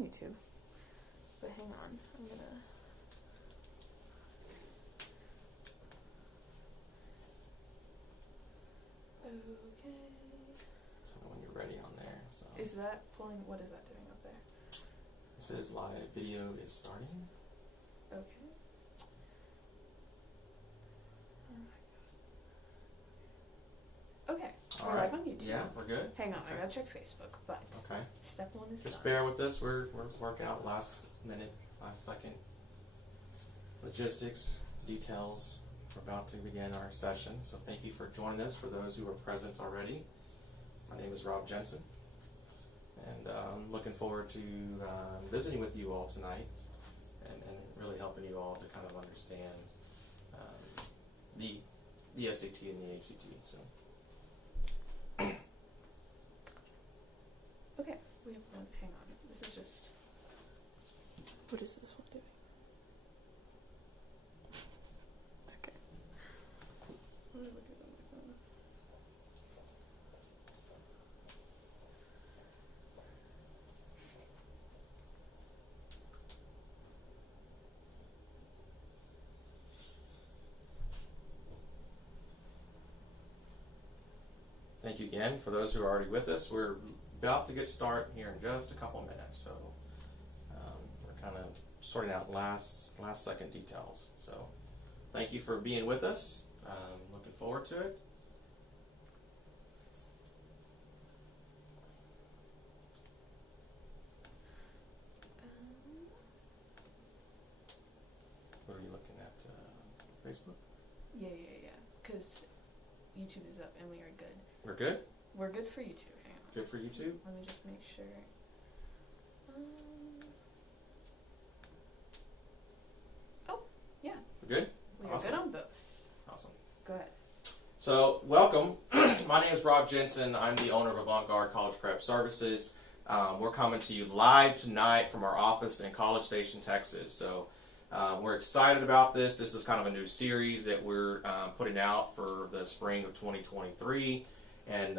YouTube. But hang on, I'm gonna... Okay. So when you're ready on there. So Is that pulling, what is that doing up there? it says live video is starting. Okay. Okay, we're live on YouTube. Yeah, we're good. Hang on, Okay. I gotta check Facebook, but Okay. step one is Just done. bear with us. We're working out last minute, last second logistics, details. We're about to begin our session. So thank you for joining us. For those who are present already, my name is Rob Jensen, and I'm looking forward to visiting with you all tonight and really helping you all to kind of understand the SAT and the ACT. So. Okay, we have one. Hang on. This is just. What is this one doing? Okay. Let me look at it on my phone. Thank you again for those who are already with us. We're about to get started here in just a couple minutes, so we're kind of sorting out last second details. So thank you for being with us. Looking forward to it. What are you looking at? Facebook? Yeah. Because YouTube is up and we are good. We're good? We're good for YouTube. Hang on. Good for YouTube? Let me just make sure. Oh, yeah. We're good? We are Awesome. good on both. Awesome. Go ahead. So, welcome. My name is Rob Jensen. I'm the owner of Avant-Garde College Prep Services. We're coming to you live tonight from our office in College Station, Texas. So, we're excited about this. This is kind of a new series that we're putting out for the spring of 2023. And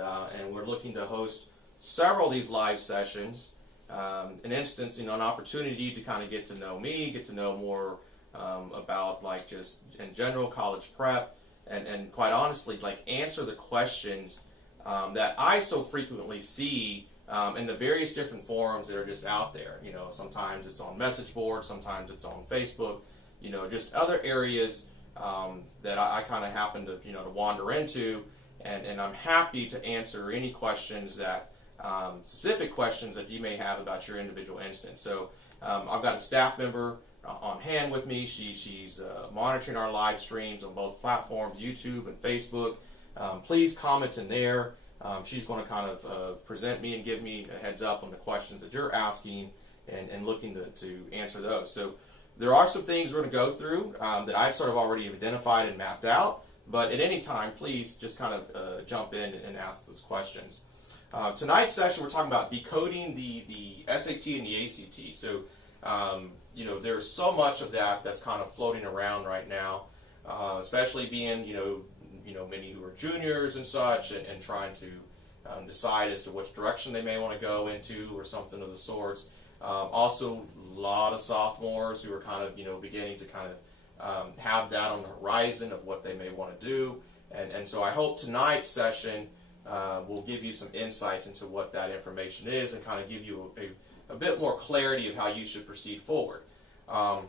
we're looking to host several of these live sessions. An instance, an opportunity to kind of get to know me, get to know more about like just in general college prep. And quite honestly, like answer the questions that I so frequently see in the various different forums that are just out there. Sometimes it's on message boards, sometimes it's on Facebook, just other areas that I kind of happen to, to wander into. And I'm happy to answer any questions that, specific questions that you may have about your individual instance. So I've got a staff member on hand with me. She's monitoring our live streams on both platforms, YouTube and Facebook. Please comment in there. She's going to kind of present me and give me a heads up on the questions that you're asking and looking to answer those. So there are some things we're going to go through that I've sort of already identified and mapped out. But at any time, please just kind of jump in and ask those questions. Tonight's session, we're talking about decoding the SAT and the ACT. So there's so much of that's kind of floating around right now, especially being, many who are juniors and such and trying to decide as to which direction they may want to go into or something of the sorts. Also, a lot of sophomores who are kind of, beginning to kind of have that on the horizon of what they may want to do. And so I hope tonight's session will give you some insight into what that information is and kind of give you a bit more clarity of how you should proceed forward. It's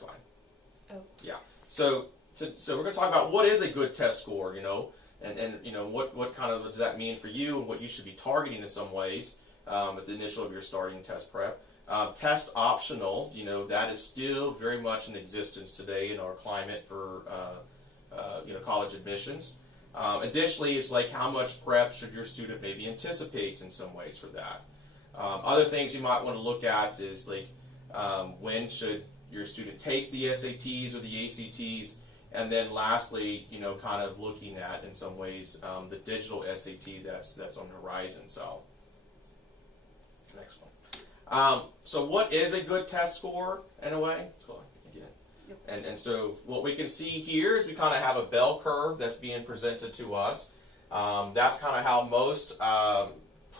fine. Oh. Yeah. So we're going to talk about what is a good test score, and what kind of does that mean for you and what you should be targeting in some ways at the initial of your starting test prep. Test optional, that is still very much in existence today in our climate for college admissions. Additionally, it's like how much prep should your student maybe anticipate in some ways for that. Other things you might want to look at is like when should your student take the SATs or the ACTs, and then lastly, kind of looking at in some ways the digital SAT that's on the horizon. So next one. So what is a good test score in a way? Yep. And so what we can see here is we kind of have a bell curve that's being presented to us. That's kind of how most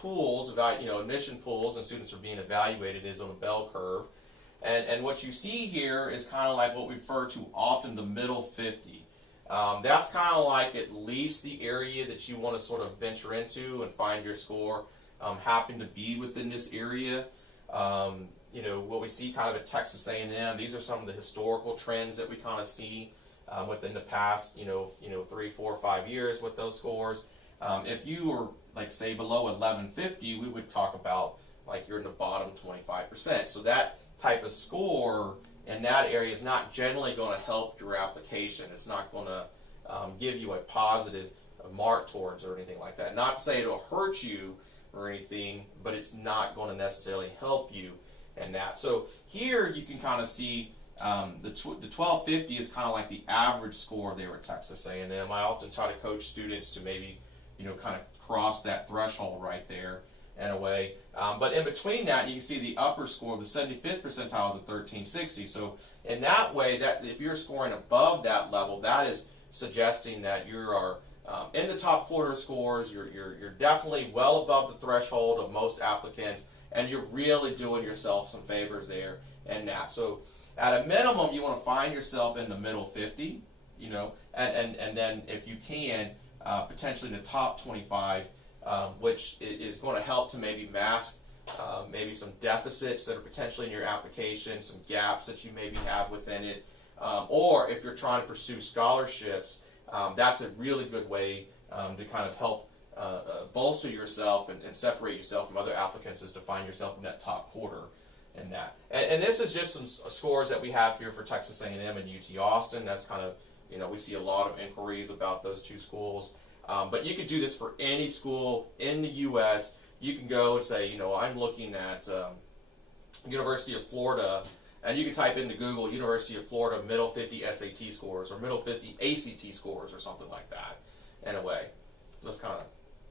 pools, about admission pools, and students are being evaluated is on the bell curve. And what you see here is kind of like what we refer to often the middle 50. That's kind of like at least the area that you want to sort of venture into and find your score. Happen to be within this area. What we see kind of at Texas A&M, these are some of the historical trends that we kind of see within the past, 3, 4, 5 years with those scores. If you were, like, say, below 1150, we would talk about, like, you're in the bottom 25%. So that type of score in that area is not generally going to help your application. It's not going to give you a positive mark towards or anything like that. Not to say it'll hurt you or anything, but it's not going to necessarily help you in that. So here you can kind of see the 1250 is kind of like the average score there at Texas A&M. I often try to coach students to maybe kind of cross that threshold right there in a way. But in between that, you can see the upper score, the 75th percentile is at 1360. So in that way, that if you're scoring above that level, that is suggesting that you are in the top quarter of scores. You're definitely well above the threshold of most applicants, and you're really doing yourself some favors there in that. So at a minimum, you want to find yourself in the middle 50, and then if you can, potentially in the top 25, which is going to help to maybe mask maybe some deficits that are potentially in your application, some gaps that you maybe have within it, or if you're trying to pursue scholarships, that's a really good way to kind of help bolster yourself and separate yourself from other applicants, is to find yourself in that top quarter in that. And this is just some scores that we have here for Texas A&M and UT Austin. That's kind of, we see a lot of inquiries about those two schools. But you could do this for any school in the U.S. You can go and say, I'm looking at University of Florida, and you can type into Google University of Florida middle 50 SAT scores or middle 50 ACT scores or something like that in a way. That's kind of,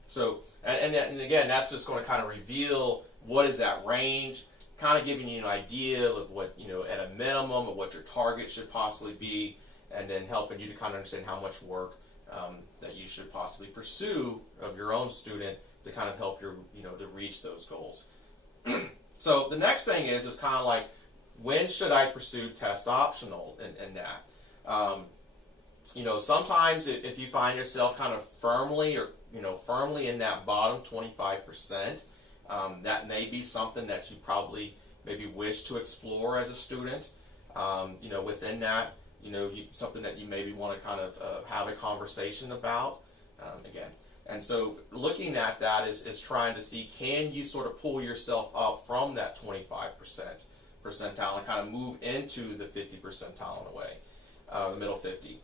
so, and again, that's just going to kind of reveal what is that range, kind of giving you an idea of what, at a minimum of what your target should possibly be, and then helping you to kind of understand how much work that you should possibly pursue of your own student to kind of help your, to reach those goals. So the next thing is kind of like, when should I pursue test optional in that? Sometimes if you find yourself kind of firmly in that bottom 25%, that may be something that you probably maybe wish to explore as a student. Within that, something that you maybe want to kind of have a conversation about again. And so looking at that is trying to see, can you sort of pull yourself up from that 25% percentile and kind of move into the 50 percentile in a way, the middle 50.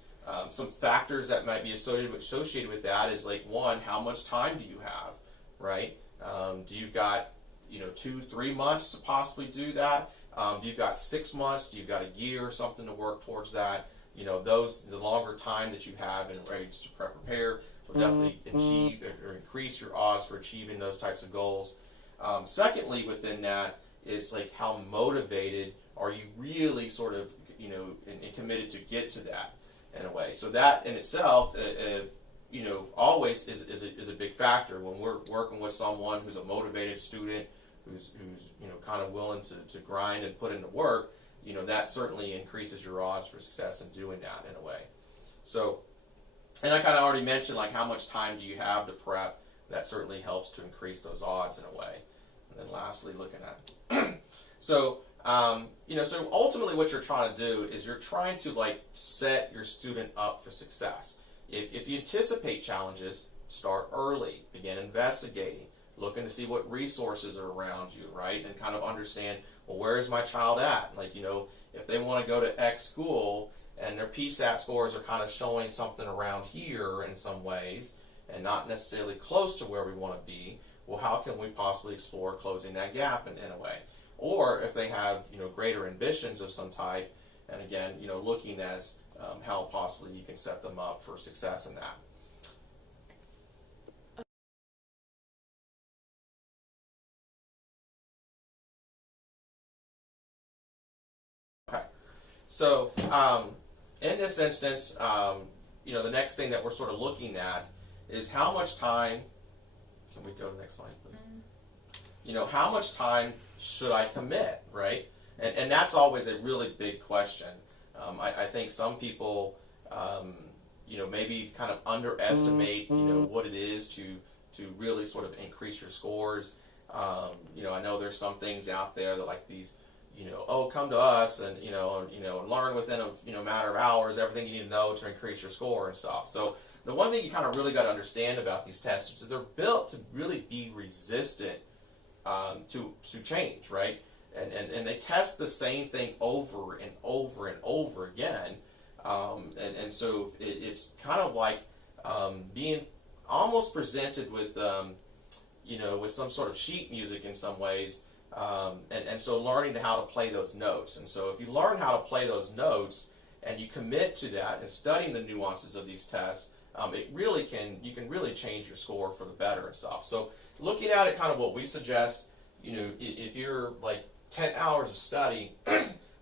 Some factors that might be associated with that is, like, one, how much time do you have, right? Do you've got 2-3 months to possibly do that? Do you've got 6 months? Do you've got a year or something to work towards that? The longer time that you have and ready to prepare will definitely achieve or increase your odds for achieving those types of goals. Secondly, within that is, like, how motivated are you really sort of, and committed to get to that in a way. So that in itself, always is a big factor when we're working with someone who's a motivated student, who's kind of willing to grind and put in the work. That certainly increases your odds for success in doing that in a way. So, and I kind of already mentioned, like, how much time do you have to prep. That certainly helps to increase those odds in a way. And then lastly, looking at so ultimately what you're trying to do is you're trying to, like, set your student up for success. If you anticipate challenges, start early, begin investigating, looking to see what resources are around you, right? And kind of understand, well, where is my child at? Like, if they want to go to X school and their PSAT scores are kind of showing something around here in some ways and not necessarily close to where we want to be, well, how can we possibly explore closing that gap in a way? Or if they have, greater ambitions of some type, and again, looking as how possibly you can set them up for success in that. Okay, so in this instance, the next thing that we're sort of looking at is how much time. Can we go to the next slide, please? how much time should I commit, right? And that's always a really big question. I think some people, maybe kind of underestimate, what it is to really sort of increase your scores. I know there's some things out there that like these, come to us and, learn within a matter of hours everything you need to know to increase your score and stuff. So the one thing you kind of really got to understand about these tests is that they're built to really be resistant to change, right? And they test the same thing over and over and over again. And so it's kind of like being almost presented with, with some sort of sheet music in some ways. And so learning how to play those notes. And so if you learn how to play those notes and you commit to that and studying the nuances of these tests, you can really change your score for the better and stuff. So looking at it, kind of what we suggest, if you're like 10 hours of study,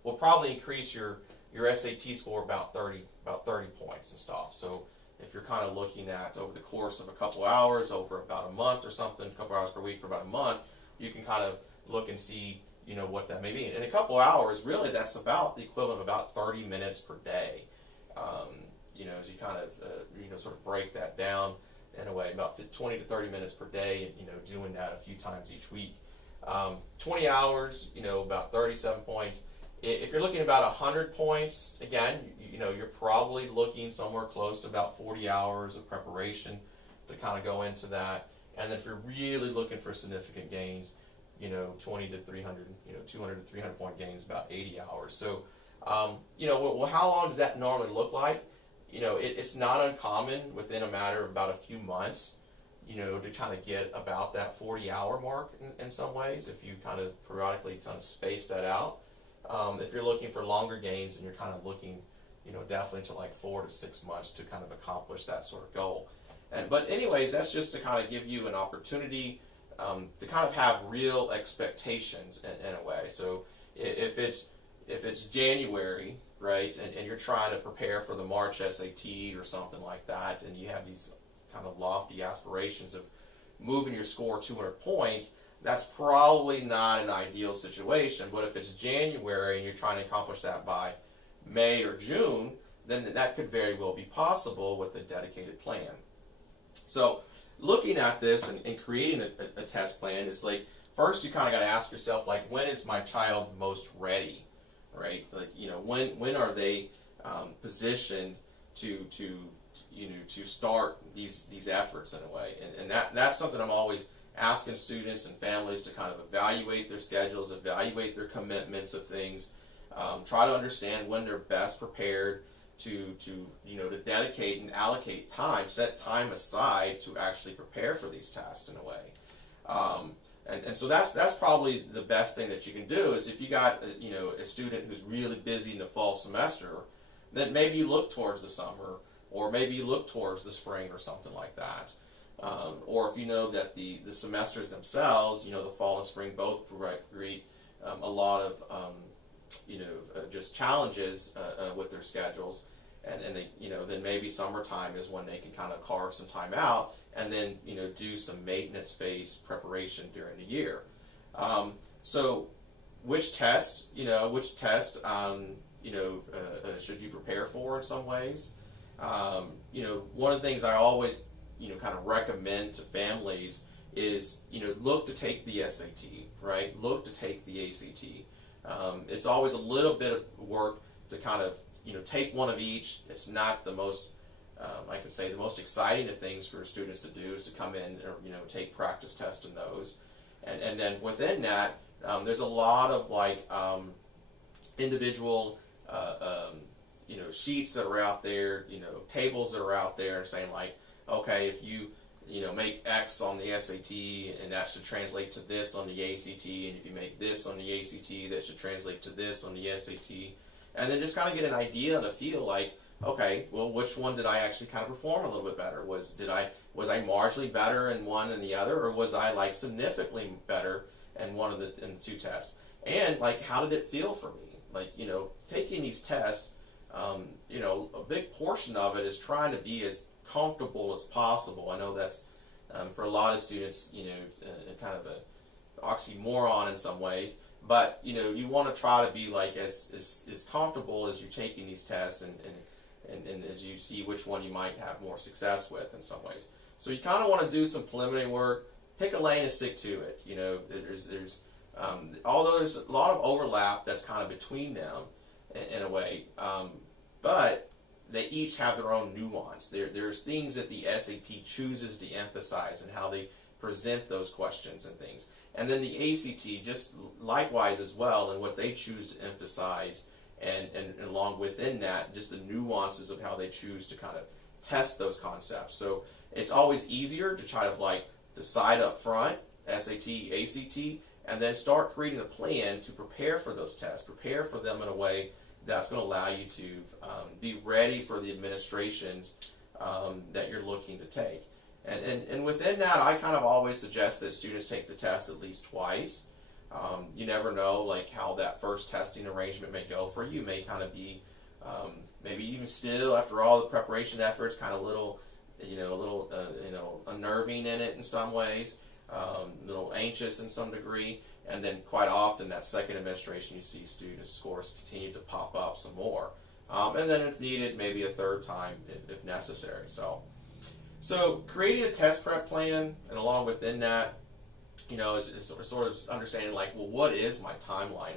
will probably increase your SAT score about 30 points and stuff. So if you're kind of looking at over the course of a couple hours, over about a month or something, a couple hours per week for about a month, you can kind of look and see, what that may be. In a couple hours, really, that's about the equivalent of about 30 minutes per day. As you kind of, sort of break that down in a way, about 20 to 30 minutes per day, doing that a few times each week. 20 hours, about 37 points. If you're looking at about 100 points, again, you're probably looking somewhere close to about 40 hours of preparation to kind of go into that. And then if you're really looking for significant gains, 20 to 300, 200 to 300 point gains, about 80 hours. So, well, how long does that normally look like? It's not uncommon within a matter of about a few months, to kind of get about that 40-hour mark in some ways, if you kind of periodically kind of space that out. If you're looking for longer gains, and you're kind of looking, definitely to like 4 to 6 months to kind of accomplish that sort of goal. But anyways, that's just to kind of give you an opportunity to kind of have real expectations in a way. So if it's January, right, and you're trying to prepare for the March SAT or something like that, and you have these kind of lofty aspirations of moving your score 200 points, that's probably not an ideal situation. But if it's January and you're trying to accomplish that by May or June, then that could very well be possible with a dedicated plan. So looking at this and creating a test plan is like, first you kind of got to ask yourself, like, when is my child most ready, right? Like, when are they positioned to start these efforts in a way? And that's something I'm always asking students and families to kind of evaluate their schedules, evaluate their commitments of things, try to understand when they're best prepared to dedicate and allocate time, set time aside to actually prepare for these tests in a way. And so that's probably the best thing that you can do is if you got a student who's really busy in the fall semester, then maybe you look towards the summer, or maybe you look towards the spring or something like that. Or if you know that the semesters themselves, the fall and spring both create a lot of just challenges with their schedules, and they, then maybe summertime is when they can kind of carve some time out and then do some maintenance phase preparation during the year. So which test should you prepare for in some ways? One of the things I always kind of recommend to families is look to take the SAT, right? Look to take the ACT. It's always a little bit of work to kind of take one of each. It's not the most I can say the most exciting of things for students to do is to come in and take practice tests in those, and then within that there's a lot of like individual sheets that are out there, tables that are out there saying like, okay, if you make X on the SAT and that should translate to this on the ACT, and if you make this on the ACT that should translate to this on the SAT, and then just kind of get an idea and a feel like, okay, well, which one did I actually kind of perform a little bit better? Was I marginally better in one than the other, or was I like significantly better in one of the two tests? And like, how did it feel for me? Like, taking these tests, a big portion of it is trying to be as comfortable as possible. I know that's for a lot of students, kind of oxymoron in some ways, but you want to try to be like as comfortable as you're taking these tests, and as you see which one you might have more success with in some ways. So you kind of want to do some preliminary work, pick a lane and stick to it. Although there's a lot of overlap that's kind of between them in a way, but they each have their own nuance. There's things that the SAT chooses to emphasize and how they present those questions and things. And then the ACT just likewise as well, and what they choose to emphasize, and along within that, just the nuances of how they choose to kind of test those concepts. So it's always easier to try to decide up front, SAT, ACT, and then start creating a plan to prepare for those tests, prepare for them in a way that's going to allow you to be ready for the administrations that you're looking to take. And within that, I kind of always suggest that students take the test at least twice. You never know how that first testing arrangement may go for you. You may kind of be maybe even still, after all the preparation efforts, kind of a little unnerving in it in some ways, a little anxious in some degree. And then quite often that second administration, you see students' scores continue to pop up some more. And then if needed, maybe a third time if necessary. So creating a test prep plan, and along within that, is sort of understanding well, what is my timeline?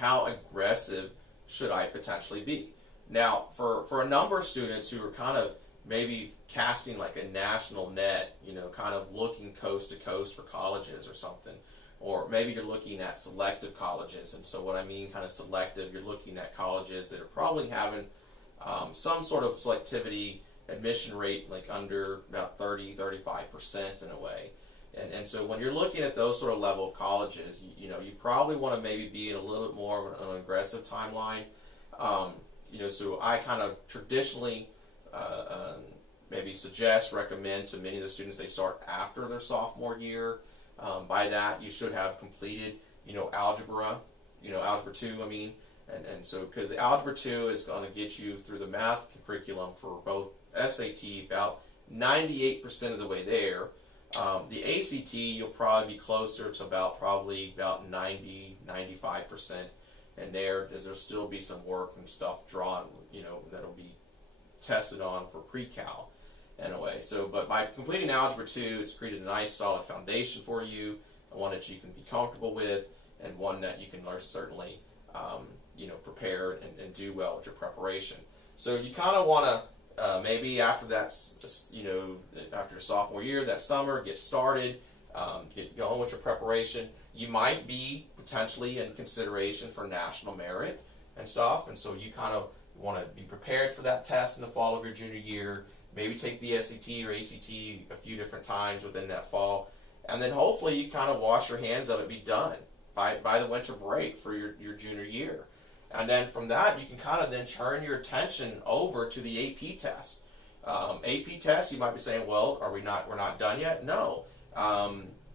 How aggressive should I potentially be? Now, for a number of students who are kind of maybe casting a national net, kind of looking coast to coast for colleges or something, or maybe you're looking at selective colleges. And so what I mean kind of selective, you're looking at colleges that are probably having some sort of selectivity admission rate under about 30-35% in a way. And so when you're looking at those sort of level of colleges, you probably want to maybe be in a little bit more of an aggressive timeline. So I kind of traditionally maybe recommend to many of the students they start after their sophomore year. By that, you should have completed, algebra, algebra 2, and so because the algebra 2 is going to get you through the math curriculum for both SAT about 98% of the way there. The ACT, you'll probably be closer to about 90-95%, and there'll still be some work and stuff drawn, that'll be tested on for pre-cal in a way. So, but by completing Algebra 2, it's created a nice solid foundation for you, and one that you can be comfortable with, and one that you can certainly, prepare and do well with your preparation. So you kind of want to maybe after that, after your sophomore year, that summer, get started, get going with your preparation. You might be potentially in consideration for national merit and stuff, and so you kind of want to be prepared for that test in the fall of your junior year. Maybe take the SAT or ACT a few different times within that fall, and then hopefully you kind of wash your hands of it, be done by the winter break for your junior year. And then from that, you can kind of then turn your attention over to the AP test. AP test, you might be saying, well, we're not done yet? No.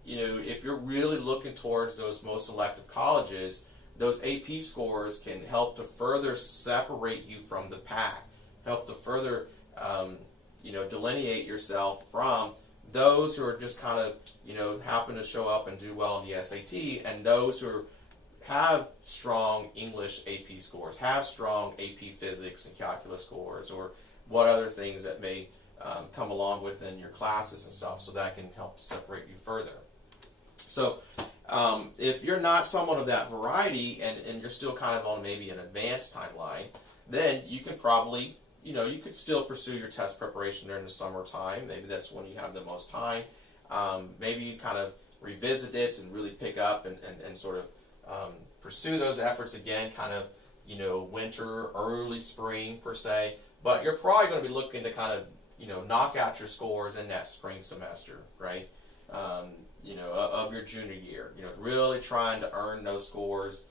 If you're really looking towards those most selective colleges, those AP scores can help to further separate you from the pack, help to further delineate yourself from those who are just kind of, happen to show up and do well in the SAT, and those who have strong English AP scores, have strong AP physics and calculus scores, or what other things that may come along within your classes and stuff, so that can help to separate you further. So if you're not someone of that variety, and you're still kind of on maybe an advanced timeline, then you can probably, you could still pursue your test preparation during the summertime. Maybe that's when you have the most time. Maybe you kind of revisit it and really pick up and sort of pursue those efforts again, kind of, winter, early spring per se. But you're probably going to be looking to kind of, knock out your scores in that spring semester, right? Of your junior year. Really trying to earn those scores,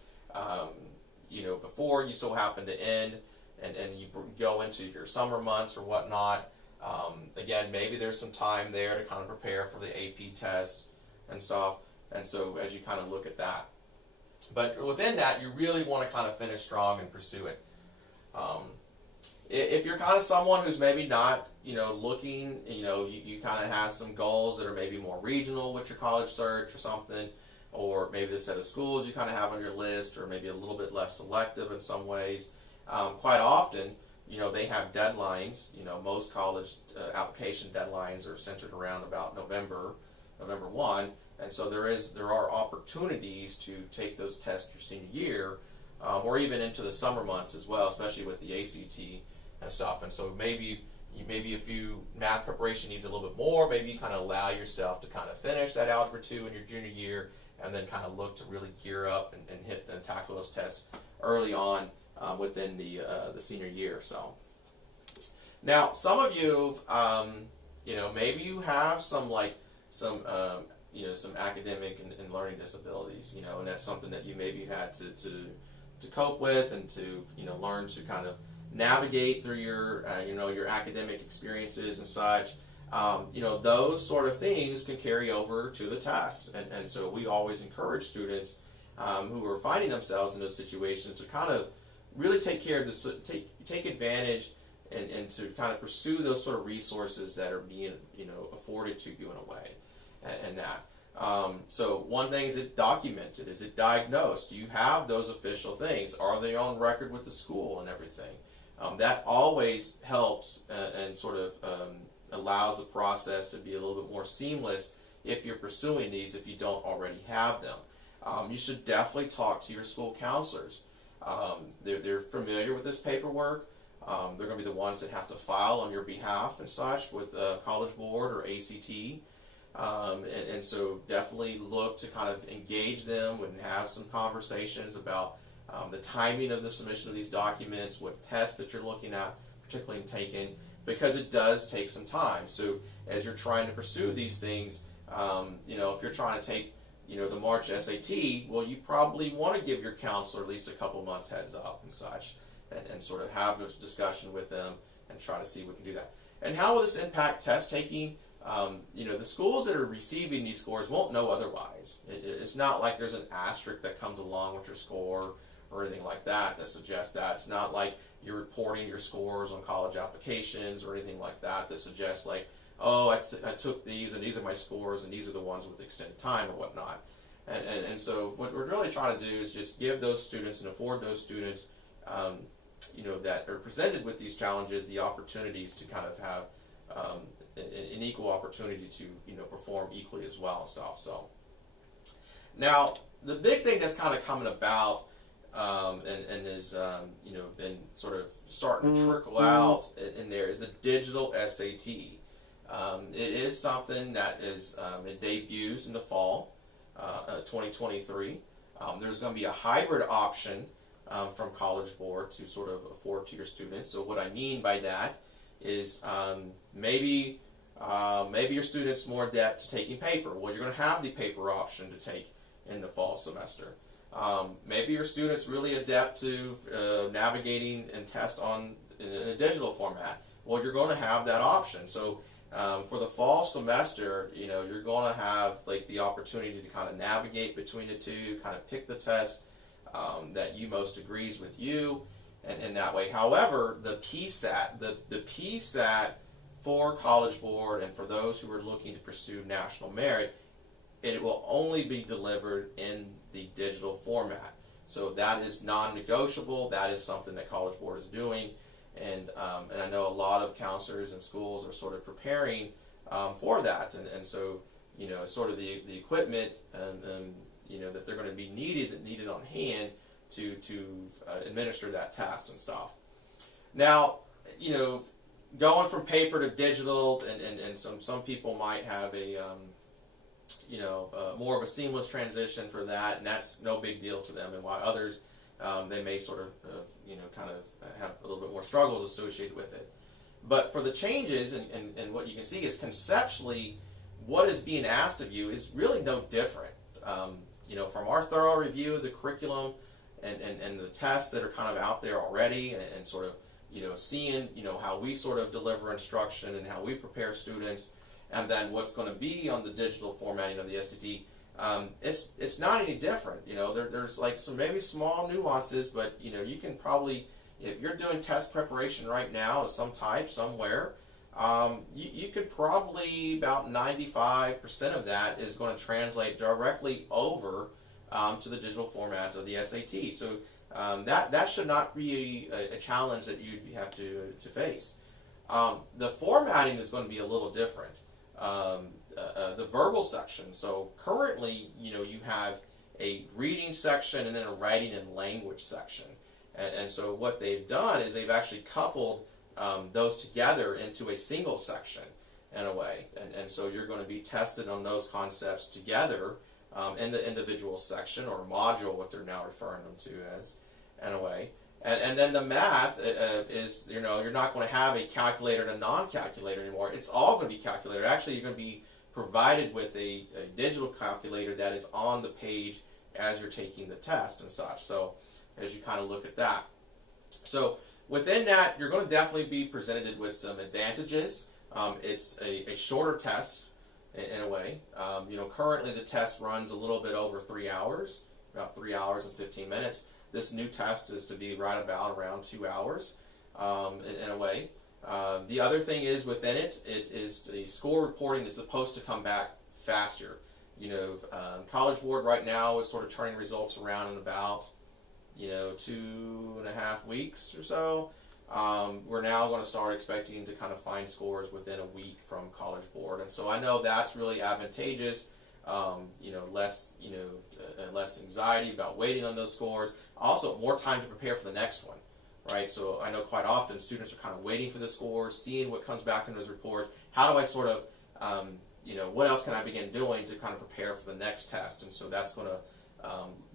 before you so happen to end and you go into your summer months or whatnot. Again, maybe there's some time there to kind of prepare for the AP test and stuff. And so as you kind of look at that. But within that, you really want to kind of finish strong and pursue it. If you're kind of someone who's maybe not, looking, you kind of have some goals that are maybe more regional with your college search or something, or maybe the set of schools you kind of have on your list, or maybe a little bit less selective in some ways. Quite often, they have deadlines. Most college application deadlines are centered around about November 1, and so there are opportunities to take those tests your senior year, or even into the summer months as well, especially with the ACT and stuff. And so maybe if you math preparation needs a little bit more, maybe you kind of allow yourself to kind of finish that Algebra 2 in your junior year, and then kind of look to really gear up and hit and tackle those tests early on within the senior year. So now some of you, maybe you have some academic and learning disabilities, and that's something that you maybe had to cope with and to learn to kind of navigate through your your academic experiences and such. Those sort of things can carry over to the test, and so we always encourage students who are finding themselves in those situations to kind of really take care of this, take advantage and to kind of pursue those sort of resources that are being afforded to you in a way, and that. So one thing, is it documented? Is it diagnosed? Do you have those official things? Are they on record with the school and everything? That always helps and sort of allows the process to be a little bit more seamless if you're pursuing these, if you don't already have them. You should definitely talk to your school counselors. They're familiar with this paperwork. They're going to be the ones that have to file on your behalf and such with College Board or ACT. And so definitely look to kind of engage them and have some conversations about the timing of the submission of these documents, what tests that you're looking at, particularly taking, because it does take some time. So as you're trying to pursue these things, if you're trying to take the March SAT, well, you probably want to give your counselor at least a couple months heads up and such, and sort of have this discussion with them and try to see if we can do that. And how will this impact test taking? The schools that are receiving these scores won't know otherwise. It's not like there's an asterisk that comes along with your score or anything like that suggests that. It's not like you're reporting your scores on college applications or anything like that suggests like, oh, I took these and these are my scores and these are the ones with extended time or whatnot. And so what we're really trying to do is just give those students and afford those students that are presented with these challenges the opportunities to kind of have an equal opportunity to perform equally as well and stuff. So now the big thing that's kind of coming about and is been sort of starting to trickle out in there is the digital SAT. It is something that is it debuts in the fall 2023. There's going to be a hybrid option from College Board to sort of afford to your students. So what I mean by that is maybe your student's more adept to taking paper. Well, you're going to have the paper option to take in the fall semester. Maybe your student's really adept to navigating and test in a digital format. Well, you're going to have that option. So for the fall semester, you're going to have like the opportunity to kind of navigate between the two, kind of pick the test that you most agrees with you, and that way. However, the PSAT, the PSAT for College Board and for those who are looking to pursue national merit, it will only be delivered in the digital format. So that is non-negotiable. That is something that College Board is doing, and I know a lot of counselors and schools are sort of preparing for that, and so sort of the equipment that they're going to be needed on hand to administer that test and stuff. Now, going from paper to digital, and some people might have a more of a seamless transition for that, and that's no big deal to them. And while others, they may sort of kind of have a little bit more struggles associated with it. But for the changes, and what you can see is conceptually, what is being asked of you is really no different. From our thorough review of the curriculum and the tests that are kind of out there already, and sort of seeing how we sort of deliver instruction and how we prepare students, and then what's going to be on the digital formatting of the SAT, it's not any different. There's like some maybe small nuances, but you can probably, if you're doing test preparation right now of some type somewhere, You could probably, about 95% of that is going to translate directly over to the digital format of the SAT. So that should not be a challenge that you have to face. The formatting is going to be a little different. The verbal section. So currently, you have a reading section and then a writing and language section. And so what they've done is they've actually coupled those together into a single section in a way. And so you're going to be tested on those concepts together in the individual section or module, what they're now referring them to as, in a way. And then the math is, you're not going to have a calculator and a non-calculator anymore. It's all going to be calculator. Actually, you're going to be provided with a digital calculator that is on the page as you're taking the test and such. So as you kind of look at that. So within that, you're going to definitely be presented with some advantages. It's a shorter test in a way. Currently the test runs a little bit over 3 hours, about 3 hours and 15 minutes. This new test is to be right about around 2 hours in a way. The other thing is within it is the score reporting is supposed to come back faster. College Board right now is sort of turning results around in about 2.5 weeks or so. We're now going to start expecting to kind of find scores within a week from College Board, and so I know that's really advantageous. Less anxiety about waiting on those scores. Also, more time to prepare for the next one, right? So I know quite often students are kind of waiting for the scores, seeing what comes back in those reports. How do I sort of, what else can I begin doing to kind of prepare for the next test? And so that's going to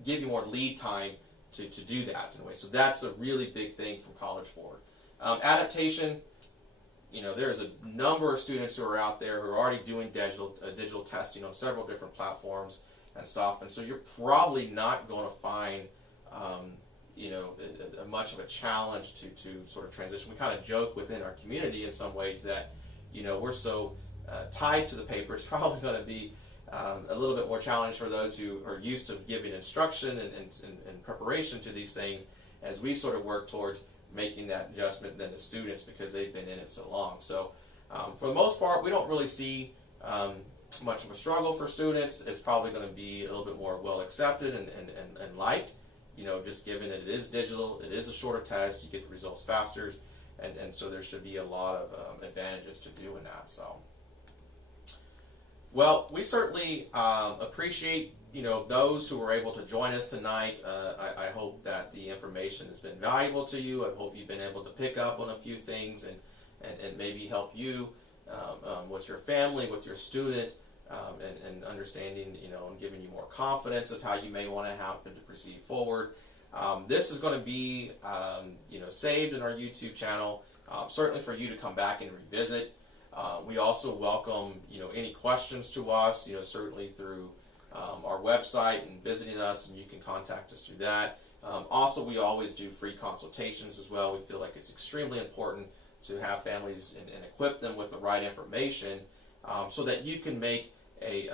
give you more lead time to do that in a way. So that's a really big thing from College Board. Adaptation. There's a number of students who are out there who are already doing digital testing on several different platforms and stuff, and so you're probably not going to find, much of a challenge to sort of transition. We kind of joke within our community in some ways that, we're so tied to the paper. It's probably going to be a little bit more challenge for those who are used to giving instruction and preparation to these things as we sort of work towards making that adjustment than the students because they've been in it so long. So for the most part, we don't really see much of a struggle for students. It's probably going to be a little bit more well accepted and liked, just given that it is digital, it is a shorter test, you get the results faster, and so there should be a lot of advantages to doing that. So, well, we certainly appreciate those who were able to join us tonight. I hope that the information has been valuable to you. I hope you've been able to pick up on a few things and maybe help you with your family, with your student, and understanding, and giving you more confidence of how you may want to happen to proceed forward. This is going to be, saved in our YouTube channel, certainly for you to come back and revisit. We also welcome, any questions to us, certainly through our website and visiting us, and you can contact us through that. Also, we always do free consultations as well. We feel like it's extremely important to have families and equip them with the right information so that you can make a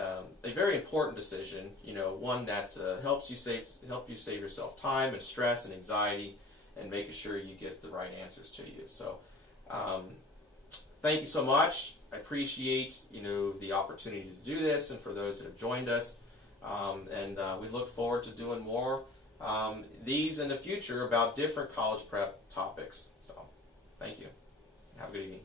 very important decision, one that helps you save yourself time and stress and anxiety, and making sure you get the right answers to you. So thank you so much. I appreciate the opportunity to do this, and for those that have joined us. We look forward to doing more these in the future about different college prep topics. So, thank you. Have a good evening.